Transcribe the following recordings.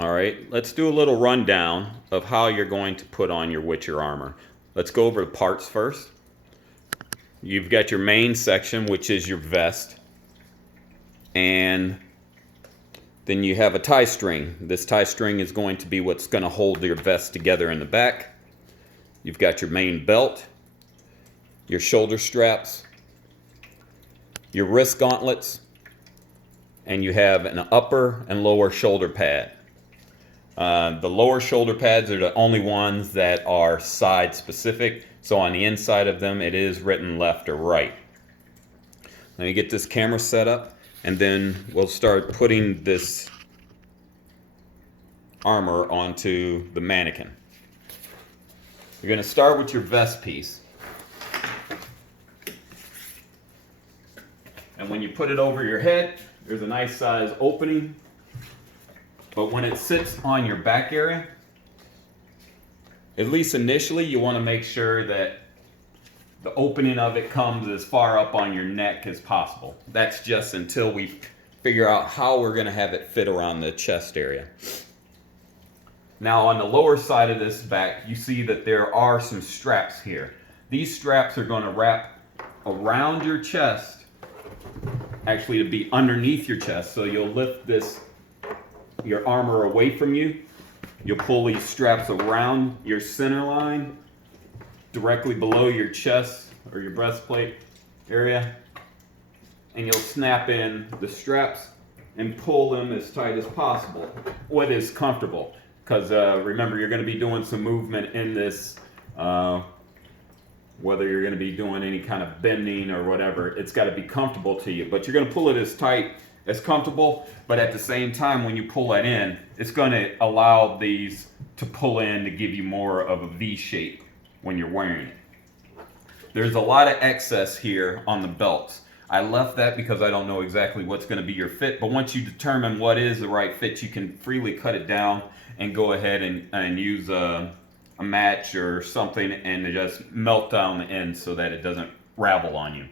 All right, let's do a little rundown of how you're going to put on your Witcher armor. Let's go over the parts first. You've got your main section, which is your vest. And then you have a tie string. This tie string is going to be what's going to hold your vest together in the back. You've got your main belt, your shoulder straps, your wrist gauntlets, and you have an upper and lower shoulder pad. The lower shoulder pads are the only ones that are side specific, so on the inside of them it is written left or right. Let me get this camera set up, and then we'll start putting this armor onto the mannequin. You're going to start with your vest piece. And when you put it over your head, there's a nice size opening. But when it sits on your back area, at least initially, you want to make sure that the opening of it comes as far up on your neck as possible. That's just until we figure out how we're going to have it fit around the chest area. Now on the lower side of this back, you see that there are some straps here. These straps are going to wrap around your chest, actually to be underneath your chest. So you'll lift your armor away from you. You'll pull these straps around your center line, directly below your chest or your breastplate area, and you'll snap in the straps and pull them as tight as possible, what is comfortable. Because remember, you're going to be doing some movement in this, whether you're going to be doing any kind of bending or whatever, it's got to be comfortable to you. But you're going to pull it as tight as comfortable, but at the same time, when you pull that in, it's going to allow these to pull in to give you more of a V shape when you're wearing it. There's a lot of excess here on the belts. I left that because I don't know exactly what's going to be your fit, but once you determine what is the right fit, you can freely cut it down and go ahead and use a match or something and just melt down the end so that it doesn't ravel on you.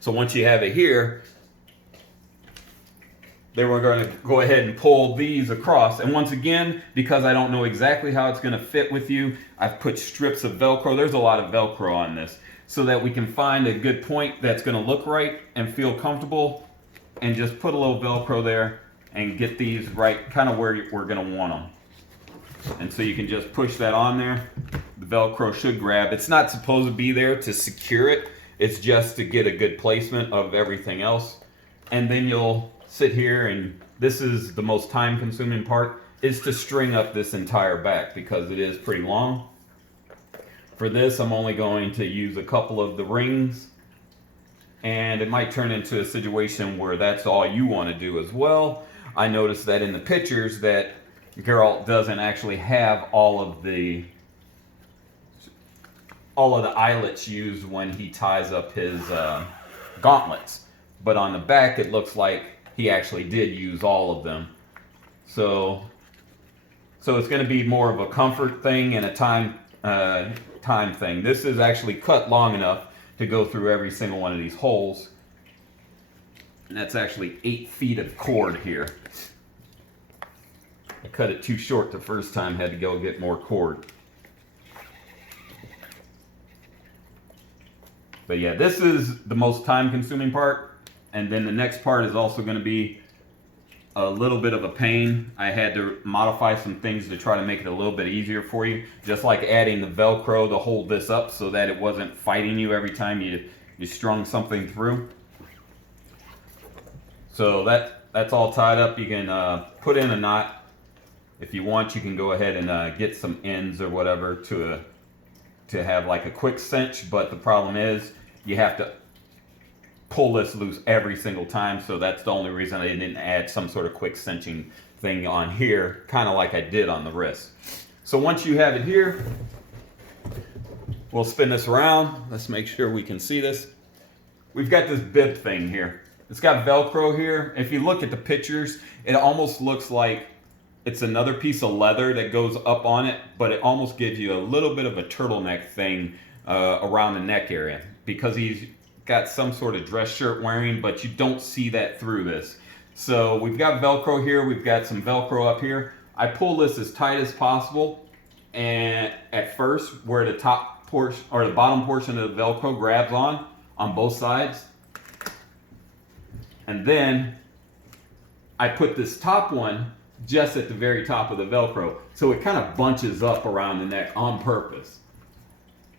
So once you have it here, then we're going to go ahead and pull these across. And once again, because I don't know exactly how it's going to fit with you, I've put strips of Velcro. There's a lot of Velcro on this, so that we can find a good point that's going to look right and feel comfortable, and just put a little Velcro there and get these right kind of where we're going to want them. And so you can just push that on there. The Velcro should grab. It's not supposed to be there to secure it. It's just to get a good placement of everything else. And then you'll sit here, and this is the most time consuming part, is to string up this entire back because it is pretty long. For this, I'm only going to use a couple of the rings, and it might turn into a situation where that's all you want to do as well. I noticed that in the pictures that Geralt doesn't actually have all of the eyelets used when he ties up his gauntlets, but on the back it looks like he actually did use all of them. So it's going to be more of a comfort thing and a time thing. This is actually cut long enough to go through every single one of these holes. And that's actually 8 feet of cord here. I cut it too short the first time, had to go get more cord. But yeah, this is the most time consuming part. And then the next part is also going to be a little bit of a pain. I had to modify some things to try to make it a little bit easier for you. Just like adding the Velcro to hold this up so that it wasn't fighting you every time you strung something through. So that's all tied up. You can put in a knot. If you want, you can go ahead and get some ends or whatever to have like a quick cinch. But the problem is you have to pull this loose every single time, so that's the only reason I didn't add some sort of quick cinching thing on here, kind of like I did on the wrist. So once you have it here, we'll spin this around. Let's make sure we can see this. We've got this bib thing here. It's got Velcro here. If you look at the pictures, it almost looks like it's another piece of leather that goes up on it, but it almost gives you a little bit of a turtleneck thing around the neck area, because he's got some sort of dress shirt wearing, but you don't see that through this. So we've got Velcro here, we've got some Velcro up here. I pull this as tight as possible, and at first where the top portion or the bottom portion of the Velcro grabs on both sides. And then I put this top one just at the very top of the Velcro. So it kind of bunches up around the neck on purpose.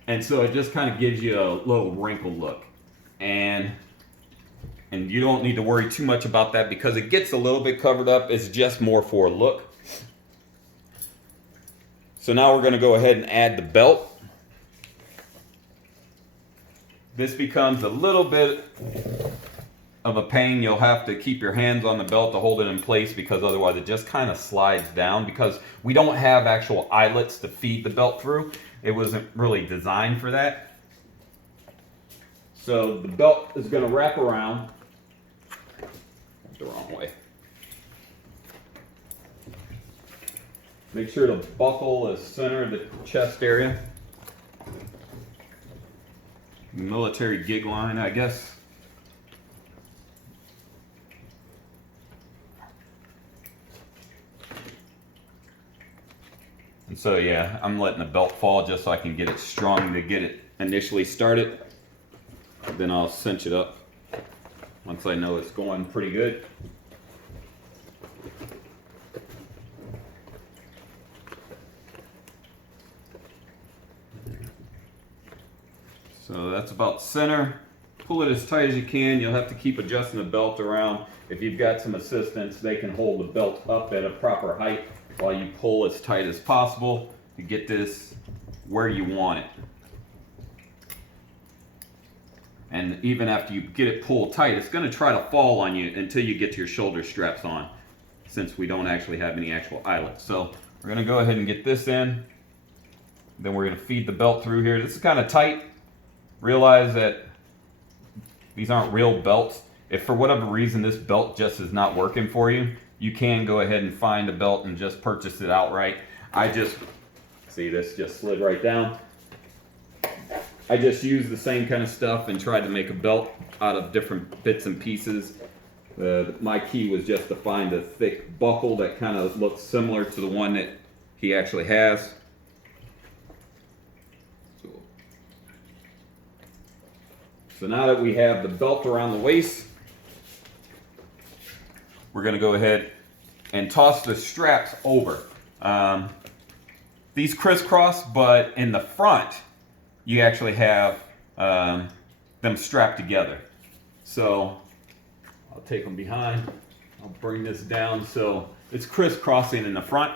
And so it just kind of gives you a little wrinkled look. And you don't need to worry too much about that because it gets a little bit covered up. It's just more for a look. So now we're going to go ahead and add the belt. This becomes a little bit of a pain. You'll have to keep your hands on the belt to hold it in place because otherwise it just kind of slides down because we don't have actual eyelets to feed the belt through. It wasn't really designed for that. So the belt is going to wrap around the wrong way. Make sure to buckle the center of the chest area. Military gig line, I guess. And so yeah, I'm letting the belt fall just so I can get it strong to get it initially started. Then I'll cinch it up once I know it's going pretty good. So that's about center. Pull it as tight as you can. You'll have to keep adjusting the belt around. If you've got some assistants, they can hold the belt up at a proper height while you pull as tight as possible to get this where you want it. And even after you get it pulled tight, it's going to try to fall on you until you get to your shoulder straps on, since we don't actually have any actual eyelets. So we're going to go ahead and get this in. Then we're going to feed the belt through here. This is kind of tight. Realize that these aren't real belts. If for whatever reason this belt just is not working for you, you can go ahead and find a belt and just purchase it outright. I just, see, this just slid right down. I just used the same kind of stuff and tried to make a belt out of different bits and pieces. My key was just to find a thick buckle that kind of looks similar to the one that he actually has. So now that we have the belt around the waist, we're going to go ahead and toss the straps over. These crisscross, but in the front, you actually have them strapped together. So I'll take them behind. I'll bring this down so it's crisscrossing in the front.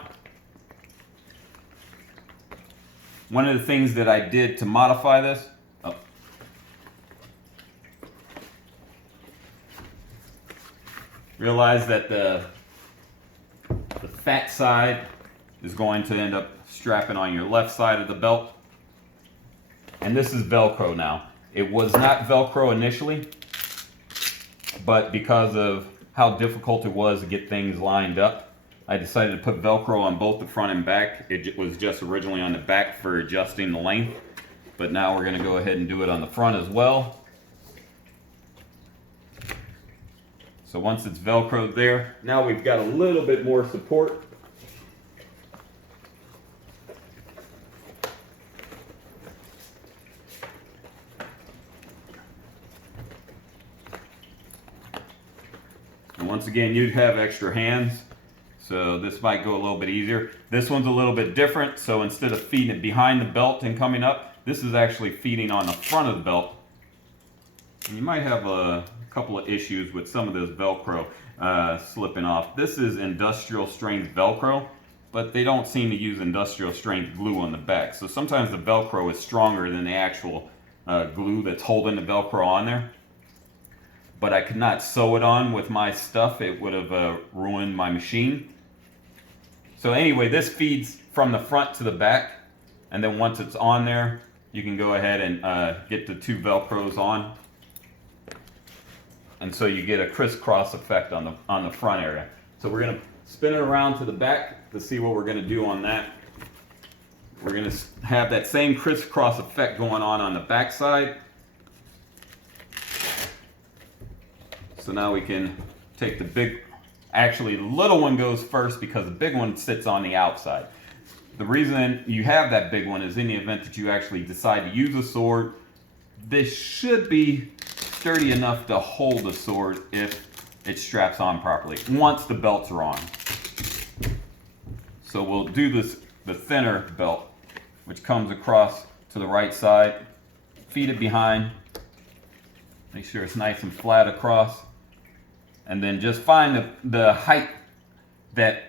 One of the things that I did to modify this, realize that the fat side is going to end up strapping on your left side of the belt. And this is Velcro now. It was not Velcro initially, but because of how difficult it was to get things lined up, I decided to put Velcro on both the front and back. It was just originally on the back for adjusting the length, but now we're going to go ahead and do it on the front as well. So once it's Velcroed there, now we've got a little bit more support. And once again, you'd have extra hands, so this might go a little bit easier. This one's a little bit different, so instead of feeding it behind the belt and coming up, this is actually feeding on the front of the belt. And you might have a couple of issues with some of this Velcro slipping off. This is industrial strength Velcro, but they don't seem to use industrial strength glue on the back. So sometimes the Velcro is stronger than the actual glue that's holding the Velcro on there. But I could not sew it on with my stuff. It would have ruined my machine. So anyway, this feeds from the front to the back. And then once it's on there, you can go ahead and get the two Velcros on. And so you get a crisscross effect on the front area. So we're going to spin it around to the back to see what we're going to do on that. We're going to have that same crisscross effect going on the back side. So now we can take the big Actually, the little one goes first because the big one sits on the outside. The reason you have that big one is in the event that you actually decide to use a sword, this should be sturdy enough to hold the sword if it straps on properly, once the belts are on. So we'll do the thinner belt, which comes across to the right side, feed it behind, make sure it's nice and flat across, and then just find the height that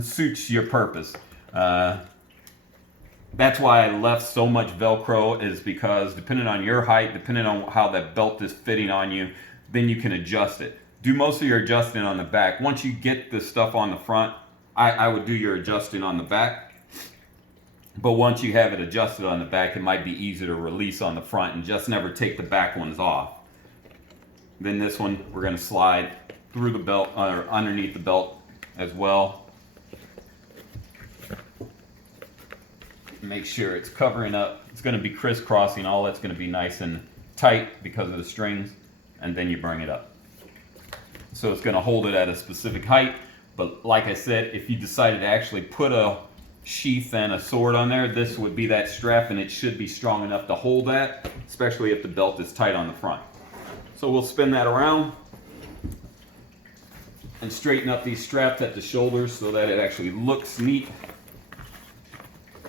suits your purpose. That's why I left so much Velcro, is because depending on your height, depending on how that belt is fitting on you, then you can adjust it. Do most of your adjusting on the back. Once you get the stuff on the front, I would do your adjusting on the back. But once you have it adjusted on the back, it might be easier to release on the front and just never take the back ones off. Then this one, we're going to slide through the belt, or underneath the belt as well. Make sure it's covering up. It's going to be crisscrossing. All that's going to be nice and tight because of the strings, and then you bring it up. So it's going to hold it at a specific height. But like I said, if you decided to actually put a sheath and a sword on there, this would be that strap, and it should be strong enough to hold that, especially if the belt is tight on the front. So we'll spin that around and straighten up these straps at the shoulders so that it actually looks neat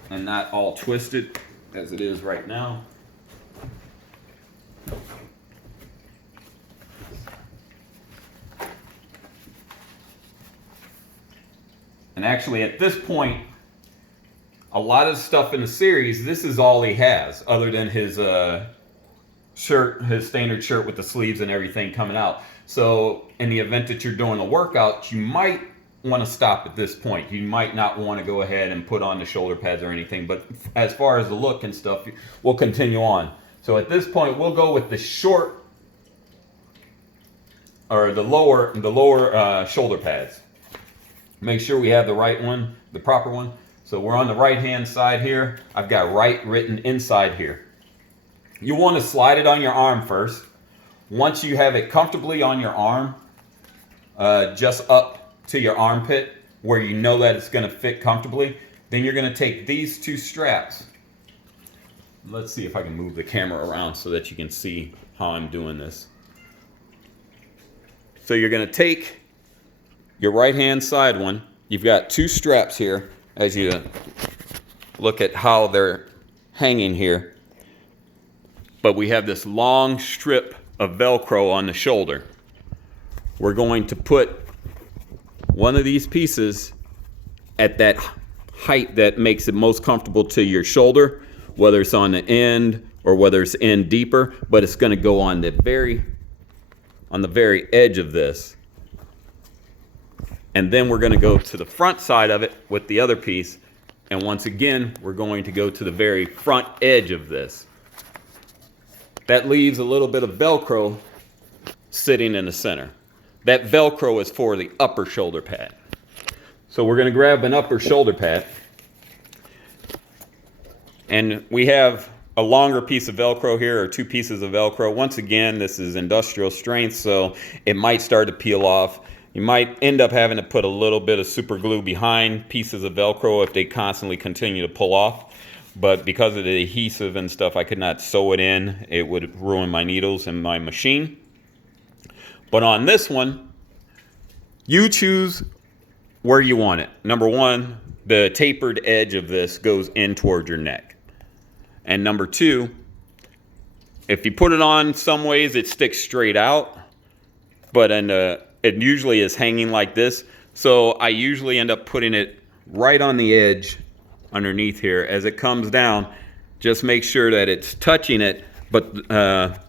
and not all twisted as it is right now. And actually at this point, a lot of stuff in the series, this is all he has, other than his shirt, his standard shirt with the sleeves and everything coming out. So in the event that you're doing a workout, you might want to stop at this point. You might not want to go ahead and put on the shoulder pads or anything, but as far as the look and stuff, we'll continue on. So at this point, we'll go with the short, or the lower shoulder pads. Make sure we have the right one, the proper one. So we're on the right hand side here. I've got right written inside here. You want to slide it on your arm first. Once you have it comfortably on your arm, just up to your armpit where you know that it's going to fit comfortably, then you're going to take these two straps. Let's see if I can move the camera around so that you can see how I'm doing this. So you're going to take your right hand side one. You've got two straps here as you look at how they're hanging here. But we have this long strip of Velcro on the shoulder. We're going to put one of these pieces at that height that makes it most comfortable to your shoulder, whether it's on the end or whether it's in deeper, but it's going to go on the very edge of this. And then we're going to go to the front side of it with the other piece, and once again we're going to go to the very front edge of this. That leaves a little bit of Velcro sitting in the center. That Velcro is for the upper shoulder pad. So we're going to grab an upper shoulder pad, and we have a longer piece of Velcro here, or two pieces of Velcro. Once again, this is industrial strength, so it might start to peel off. You might end up having to put a little bit of super glue behind pieces of Velcro if they constantly continue to pull off. But because of the adhesive and stuff, I could not sew it in. It would ruin my needles and my machine. But on this one, you choose where you want it. Number one, the tapered edge of this goes in towards your neck. And number two, if you put it on some ways, it sticks straight out. But it usually is hanging like this. So I usually end up putting it right on the edge underneath here. As it comes down, just make sure that it's touching it, but a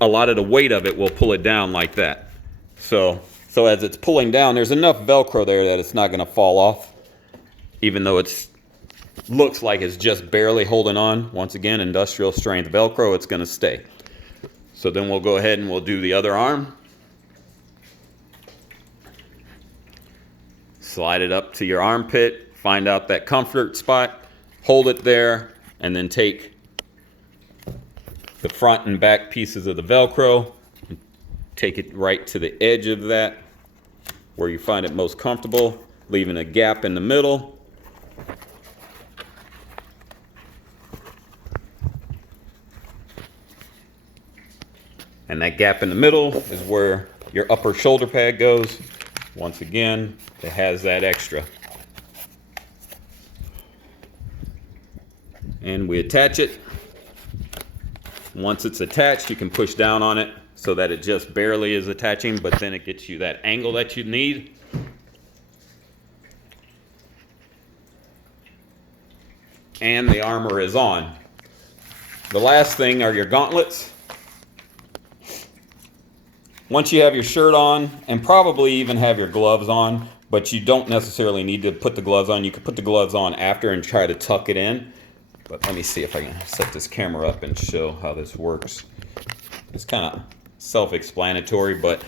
lot of the weight of it will pull it down like that. So as it's pulling down, there's enough Velcro there that it's not going to fall off, even though it looks like it's just barely holding on. Once again, industrial strength Velcro, it's going to stay. So then we'll go ahead and we'll do the other arm. Slide it up to your armpit, find out that comfort spot, hold it there, and then take the front and back pieces of the Velcro, and take it right to the edge of that, where you find it most comfortable, leaving a gap in the middle. And that gap in the middle is where your upper shoulder pad goes. Once again, it has that extra. And we attach it. Once it's attached, you can push down on it so that it just barely is attaching, but then it gets you that angle that you need. And the armor is on. The last thing are your gauntlets. Once you have your shirt on, and probably even have your gloves on, but you don't necessarily need to put the gloves on. You can put the gloves on after and try to tuck it in. But let me see if I can set this camera up and show how this works. It's kind of self-explanatory, but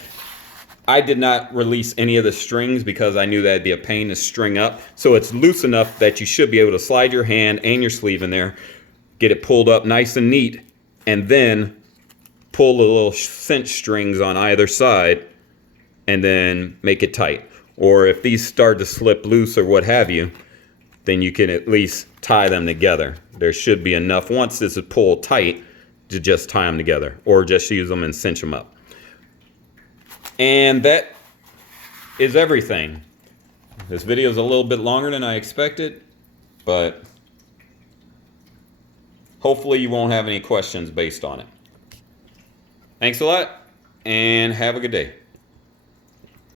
I did not release any of the strings because I knew that'd be a pain to string up. So it's loose enough that you should be able to slide your hand and your sleeve in there, get it pulled up nice and neat, and then pull the little cinch strings on either side and then make it tight. Or if these start to slip loose or what have you, then you can at least tie them together. There should be enough, once this is pulled tight, to just tie them together or just use them and cinch them up. And that is everything. This video is a little bit longer than I expected, but hopefully you won't have any questions based on it. Thanks a lot, and have a good day.